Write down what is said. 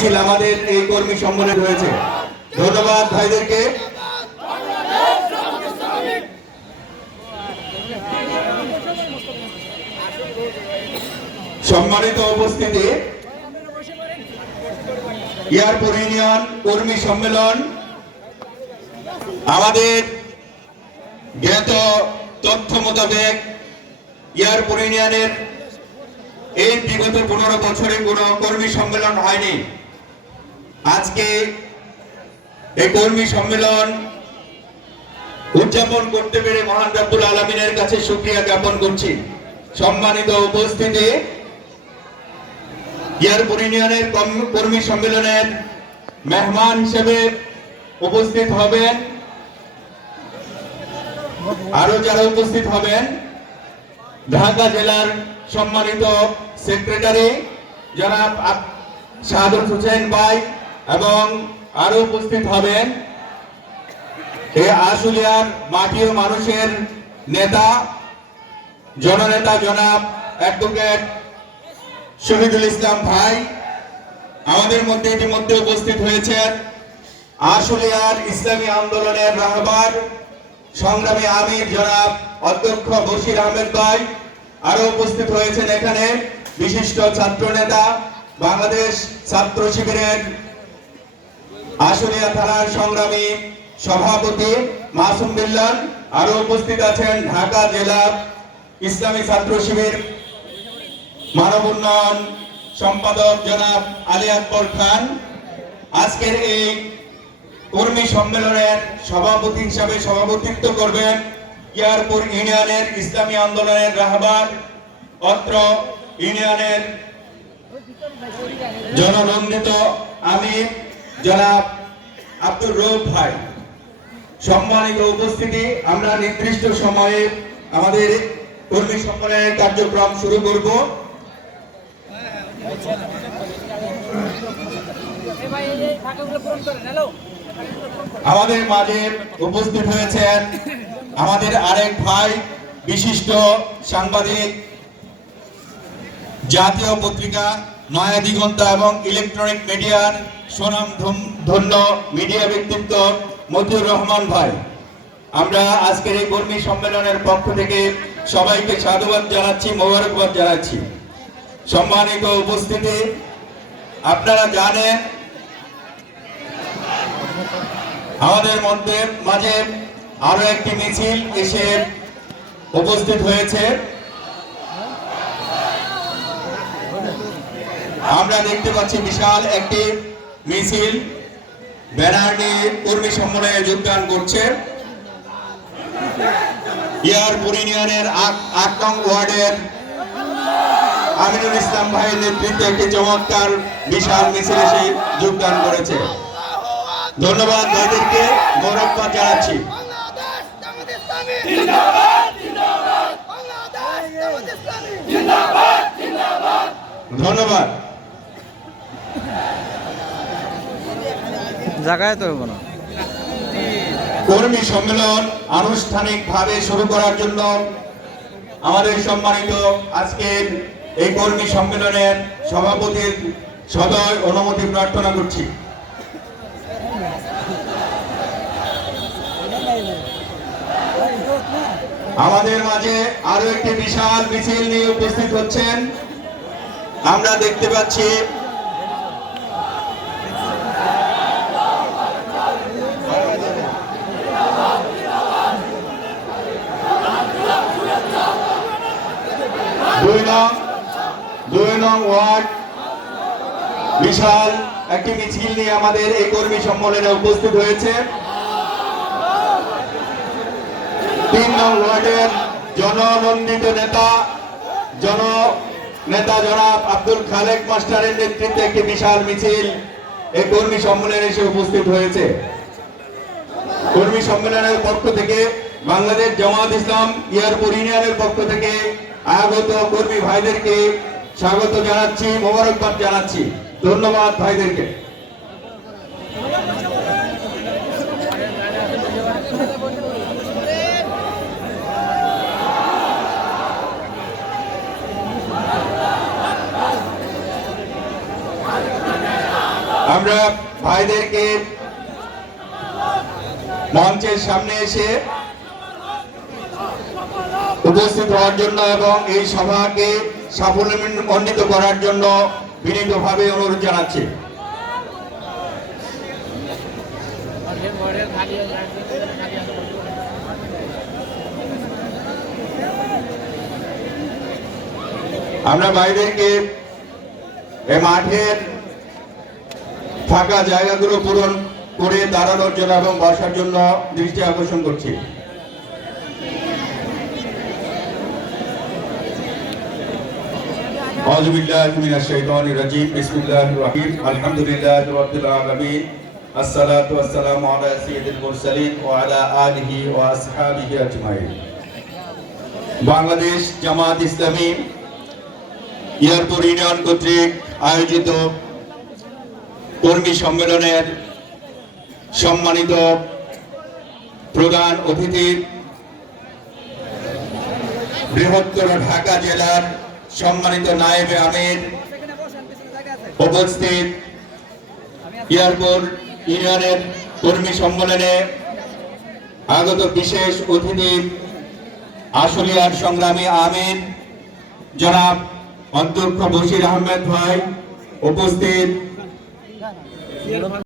মিছিল আমাদের এই কর্মী সম্মেলনে হয়েছে। ধন্যবাদ ভাইদেরকে। সম্মানিত উপস্থিতি, ইয়ারপুর ইউনিয়ন কর্মী সম্মেলন আমাদের জ্ঞাত তথ্য মোতাবেক ইয়ারপুর ইউনিয়নের এই বিগত 15 বছরে কোনো কর্মী সম্মেলন হয়নি। আজকে এই কর্মী সম্মেলন উদযাপন করতে পেরে মহান রব্বুল আলামিনের কাছে শুকরিয়া জ্ঞাপন করছি। সম্মানিত উপস্থিতি, ইয়ারপুর ইউনিয়নের কর্মী সম্মেলনের মেহমান হিসেবে উপস্থিত হবেন, আরো যারা উপস্থিত হবেন, ঢাকা জেলার সম্মানিত সেক্রেটারি জনাব শাহাদত হোসেন ভাই এবং আরো উপস্থিত হবেন এই আশুলিয়ার মাটি ও মানুষের নেতা জননেতা জনাব অ্যাডভোকেট শহীদুল ইসলাম ভাই। আমাদের মধ্যে ইতিমধ্যে উপস্থিত হয়েছেন আশুলিয়ার ইসলামী আন্দোলনের রাহবার সংগ্রামী আমির জনাব অধ্যক্ষ বশির আহমেদ ভাই। আরো উপস্থিত হয়েছেন এখানে বিশিষ্ট ছাত্র নেতা বাংলাদেশ ছাত্র শিবিরের আশুলিয়া থানার সংগ্রামী সভাপতি মাসুম বিল্লাল। আরো উপস্থিত আছেন ঢাকা জেলা ইসলামী ছাত্র শিবির মানব উন্নয়ন সম্পাদক জনাব আলী আকবর খান। আজকের এই কর্মী সম্মেলনের সভাপতি হিসাবে সভাপতিত্ব করবেন ইয়ারপুর ইউনিয়নের ইসলামী আন্দোলনের রাহবার অত্র ইউনিয়নের জননন্দিত আমির জনাব আব্দুর রউফ ভাই। সম্মানিত উপস্থিতি, আমরা নির্দিষ্ট সময়ে আমাদের কর্মী সম্মেলনের কার্যক্রম শুরু করব। আমাদের মাঝে উপস্থিত হয়েছেন আমাদের আরেক ভাই, বিশিষ্ট সাংবাদিক, জাতীয় পত্রিকা নয়া দিগন্ত এবং ইলেকট্রনিক মিডিয়ার সুনামধন্য মিডিয়া ব্যক্তিত্ব মতিউর রহমান ভাই। আমরা আজকের এই কর্মী সম্মেলনের পক্ষ থেকে সবাইকে সাধুবাদ জানাচ্ছি, মোবারকবাদ জানাচ্ছি। সম্মানিত উপস্থিতি, আপনারা জানেন আমাদের মাঝে আরো একটি মিছিল এসে উপস্থিত হয়েছে। আমরা দেখতে পাচ্ছি বিশাল একটি মিছিল ব্যানার নিয়ে কর্মী সম্মেলনে যোগদান করছে। ইয়ারপুর ইউনিয়নের ৮ নং ওয়ার্ডের আমিনুল ইসলাম ভাইয়ের নেতৃত্বে একটি চমৎকার বিশাল মিছিল এসে যোগদান করেছে। ধন্যবাদ ভাইদেরকে, গৌরববাদ জানাচ্ছি। ধন্যবাদ। জায়গায় তো কর্মী সম্মেলন আনুষ্ঠানিকভাবে শুরু করার জন্য আমাদের সম্মানিত আজকের এই কর্মী সম্মেলনের সভাপতির সদয় অনুমতি প্রার্থনা করছি। আমাদের মাঝে আরো একটি বিশাল মিছিল নিয়ে উপস্থিত হচ্ছেন। আমরা দেখতে পাচ্ছি দুই নং ওয়ার্ড বিশাল একটি মিছিল নিয়ে আমাদের এই কর্মী সম্মেলনে উপস্থিত হয়েছে। ৩ নং ওয়ার্ডের জননন্দিত নেতা জনাব আব্দুল খালেক মাস্টারের নেতৃত্বে একটি বিশাল মিছিল এই কর্মী সম্মেলনে এসে উপস্থিত হয়েছে। কর্মী সম্মেলনের পক্ষ থেকে বাংলাদেশ জামাত ইসলাম ইয়ারপুর ইউনিয়নের পক্ষ থেকে আগত কর্মী ভাইদেরকে স্বাগত জানাচ্ছি, মোবারকবাদ জানাচ্ছি। ধন্যবাদ ভাইদেরকে। আমরা ভাইদেরকে মঞ্চের সামনে এসে উপস্থিত হওয়ার জন্য এবং এই সভাকে সাফল্যমণ্ডিত করার জন্য বিনীতভাবে অনুরোধ জানাচ্ছি। আমরা ভাইদেরকে এই মাঠের ফাঁকা জায়গাগুলো পূরণ করে দাঁড়ানোর জন্য এবং বসার জন্য দৃষ্টি আকর্ষণ করছি। আউযু বিল্লাহি মিনাশ শাইতানির রাজীম। বিসমিল্লাহির রহমানির রহিম। আলহামদুলিল্লাহি রাব্বিল আলামিন। আসসালাতু ওয়াসসালামু আলা সাইয়্যিদিল মুরসালিন ওয়া আলা আলিহি ওয়া আসহাবিহি আজমাইন। বাংলাদেশ জামাত ইসলামী এয়ারপোর্ট ইউনিয়ন কর্তৃক আয়োজিত কর্মী সম্মেলনের সম্মানিত প্রধান অতিথি, বৃহত্তর ঢাকা জেলার সম্মানিত নায়েবে আমির, উপস্থিত এয়ারপোর্ট ইউনিয়নের কর্মী সম্মেলনে আগত বিশেষ অতিথি, আশুলিয়ার সংগ্রামী আমির জনাব অধ্যক্ষ বশির আহমেদ ভাই, উপস্থিত